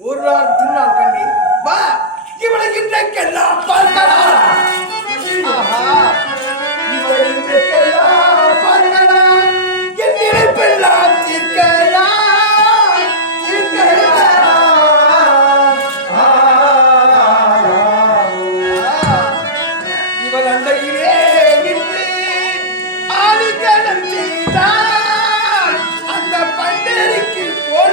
ஒரு நாள் திருநாள் கண்ணி வா இவளை இன்றைக்கெல்லாம் பார்க்கலாம். இவளை இன்றைக்கெல்லாம் பார்க்கலாம். என் நினைப்பெல்லாம் தீர்க்கலாம். இவள் அண்டையிலே நின்று ஆதிக்கலம் செய்தால் அந்த பண்டேரிக்கு போன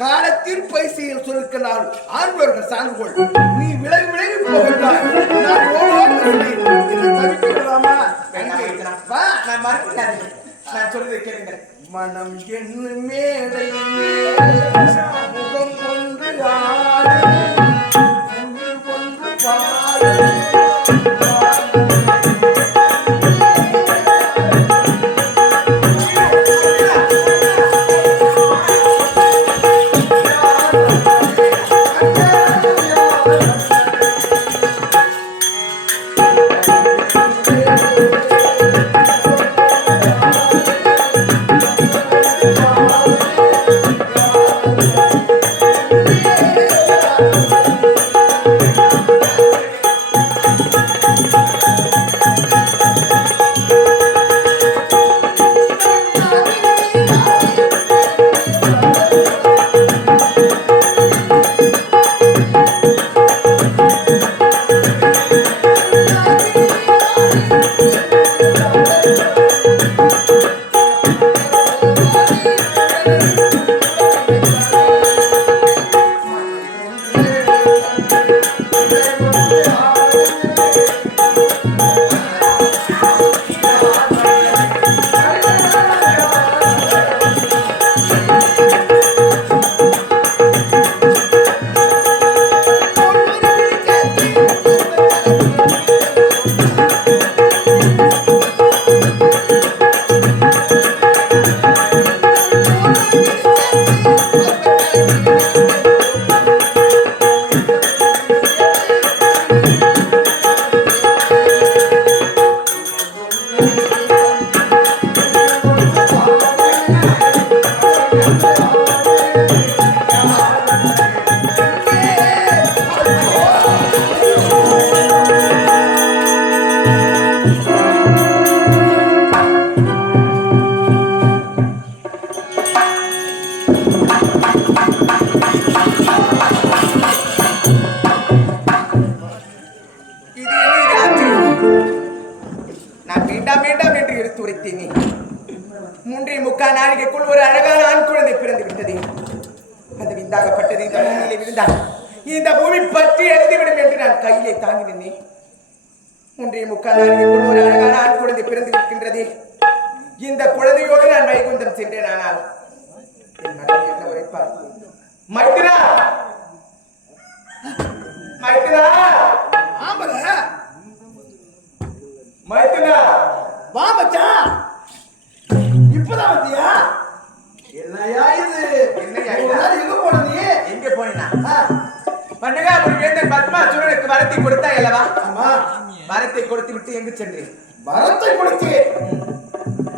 காலத்தில் பைசையில் சொற்களால் ஆண்பவர்கள் சார்புகள் நீ விலகி விலகி போகின்றாய். நான் ஓடுவான் தவிக்க விடாமா? நான் மறக்கிறேன். நான் சொல்றதை கேளுங்க. மனம் என்ன மேடை முகம் ஒன்று ஆடு ஒன்று பாடு இது என்ன ஆச்சரியம்? நான் வேண்டாம் வேண்டாம் என்று எடுத்து உரைத்தேனே. 3.25 நாளிகைக்குள் ஒரு அழகான ஆண் குழந்தை பிறந்து விட்டது. அது விந்தாகப்பட்டது இந்த பூமியிலே விழுந்தால் இந்த பூமி பற்றி எழுதிவிடும் என்று நான் கையிலே தாங்கி நின்றேன். 3.25 நாளிகைக்குள் ஒரு அழகான ஆண் குழந்தை பிறந்து இருக்கின்றது. இந்த குழந்தையோடு நான் வைகுந்தம் சென்றேன். ஆனால் என் மனைவி என்ன உரைப்பார்? மைத்ரா, மைத்ரா, ஆமல மைத்ரா, வா மச்சான். இப்பதான் வந்தியா? என்னையா இது? என்னையா எங்க போன நீ? எங்க போனா? பண்டகாபுரி வேந்தன் பத்மாசுரனுக்கு வரத்தை கொடுத்தா அல்லவா? ஆமா. வரத்தை கொடுத்து விட்டு எங்கு சென்றேன்? வரத்தை கொடுத்து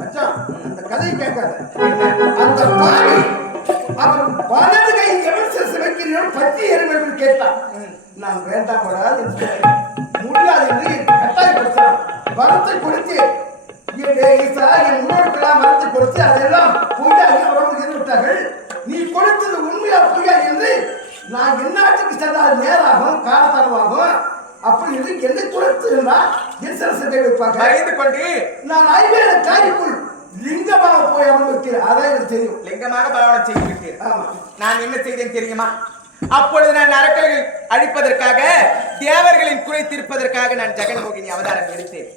மச்சான் அந்த கதையை கேட்காத. அந்த பாவி அவன் வலது கை எவன் சிவக்கிறோம் பத்தி எருமைகள் கேட்டான். நான் வேண்டாம் முடியாது என்று கட்டாயப்படுத்தான். வரத்தை கொடுத்து என் முன்னோர்களாம் வரத்தை கொடுத்து அதெல்லாம் பொய்யாக அவர்கள் எதிர்விட்டார்கள். நீ கொடுத்தது உண்மையா பொய்யா என்று நான் என்னாட்டுக்கு சென்றால் நேராகும் காலத்தாழ்வாகும். அப்படி என்று என்னை கொடுத்திருந்தா என் சரசத்தை வைப்பாங்க. பயந்து கொண்டு நான் ஐவேல காய்க்குள் லிங்கமாக போய் அமர்ந்திருக்கிறேன். அதான் எனக்கு தெரியும். லிங்கமாக பலவனம் செய்து விட்டேன். ஆமா. நான் என்ன செய்தேன் தெரியுமா? அப்பொழுது நான் அரக்கர்கள் அழிப்பதற்காக தேவர்களின் குறை தீர்ப்பதற்காக நான் ஜெகன்மோகினி அவதாரம் எடுத்தேன்.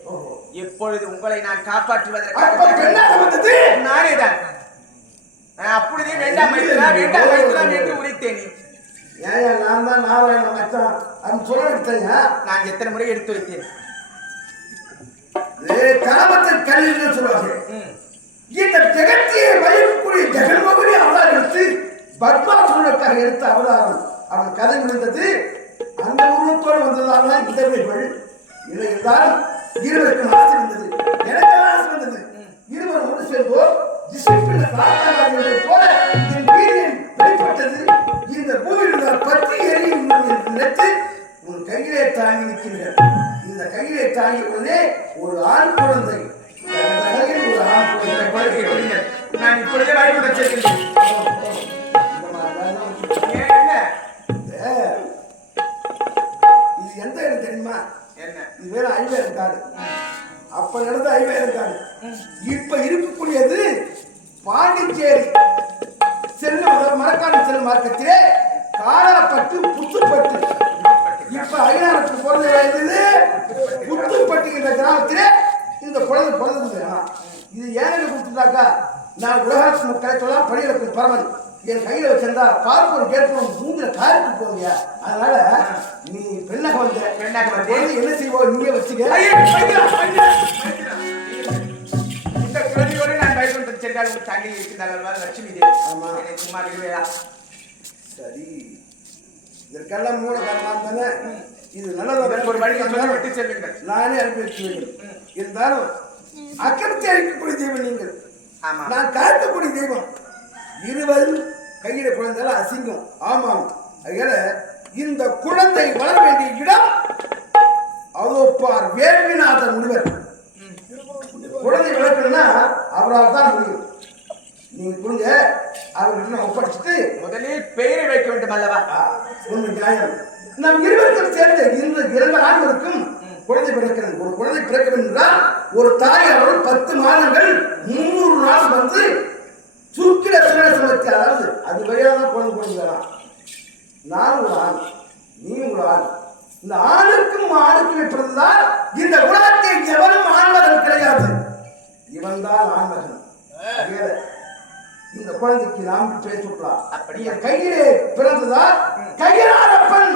இப்பொழுது உங்களை நான் காப்பாற்றுவதற்காக நானே தான். அப்பொழுதே வேண்டாம் மைத்ரா, வேண்டாம் மைத்ரா என்று உரைத்தேன். ஏன் நான் தான் நாராயண மச்சான் அது சொல்ல எடுத்தேன். நான் எத்தனை முறை எடுத்து வைத்தேன். காமத்தின் கல்வின்னு சொல்லுவாங்க. இந்த ஜெகத்தியை வயக்கூடிய ஜெகன்மோகினி அவதாரம் எடுத்து பத்மாசுரனுக்காக எடுத்த அவதாரம். அவன் கதை முடிந்தது. அந்த உருவத்தோடு வந்ததால் இந்த விடைகள் இல்லை என்றால் இருவருக்கும் ஆசை வந்தது. எனக்கு ஆசை வந்தது. இருவர் ஒன்று சேர்ந்தோம் போல என் வீரியம் வெளிப்பட்டது. இந்த பூமியில் பற்றி எரியும் நினைத்து உன் கையிலே தாங்கி நிற்கின்றேன். இந்த கையிலே தாங்கி உடனே ஒரு ஆண் குழந்தை ஒரு ஆண் குழந்தை நான் இப்பொழுதே வாய்ப்பு வச்சிருக்கின்றேன். இது எந்த இடம் தெரியுமா? என்ன இது? வேற ஐவேலம் காடு. அப்ப நடந்த ஐவேலம் காடு. இப்ப இருக்கக்கூடியது பாண்டிச்சேரி செல்லும் மரக்காடு செல்லும் மார்க்கத்திலே காராப்பட்டு புத்துப்பட்டு. இப்ப ஐநாளுக்கு பிறந்தது புத்துப்பட்டு என்ற கிராமத்திலே இந்த குழந்தை பிறந்தது. இது ஏன்னு கொடுத்துட்டாக்கா நான் உலகத்து மக்களை சொல்லலாம் படிகளுக்கு பரவல் என் கையில வச்சிருந்தா பார்ப்போர் கேட்போம் மூங்கில காருக்கு போவியா. அதனால நீ பெண்ணாக வந்த என்ன செய்வோம் நீங்க வச்சுக்க. இந்த குழந்தையோடு நான் வைகுண்டம் சென்றால் உங்க தங்கி இருக்கிறார்கள் லட்சுமி தேவி. ஆமா சும்மா விடுவேடா. சரி இதற்கெல்லாம் மூல காரணம் தானே. இது நல்லது. ஒரு வழி விட்டு செல்லுங்கள். நானே அனுப்பி வச்சுவேன். இருந்தாலும் அக்கறைக்கு அழிக்கக்கூடிய தெய்வம் நீங்கள். நான் காக்கக்கூடிய தெய்வம். இருவரும் கையில குழந்தைகள் அசிங்கம். ஆமாம். அதனால இந்த குழந்தை வளர வேண்டிய இடம் அவப்பார் வேள்விநாதர் முனிவர். குழந்தை வளர்க்கணும்னா அவரால் தான் முடியும். நீங்க கொடுங்க அவர்கிட்ட ஒப்படைச்சிட்டு முதலில் பெயரை வைக்க வேண்டும் அல்லவா? உண்மை நியாயம். நம் இருவருக்கும் சேர்ந்து இந்த 2 ஆண்களுக்கும் குழந்தை பிறக்கிறது. ஒரு குழந்தை பிறக்க வேண்டும் என்றால் ஒரு தாய் அவர்கள் 10 மாதங்கள் 300 நாள் வந்து சுக்கிட சமத்தி. அதாவது அது வழியாக குழந்தை பிறந்தலாம். நான் ஒரு ஆண், நீ ஒரு ஆண். இந்த ஆணுக்கும் ஆணுக்கும் பிறந்தால் இந்த உலகத்தில் எவரும் ஆண்மகன் கிடையாது. இவன் தான் ஆண்மகன். இந்த குழந்தைக்கு நாம் பேர் சொல்லலாம். அப்படி என் கையிலே பிறந்ததால் கையனாரப்பன்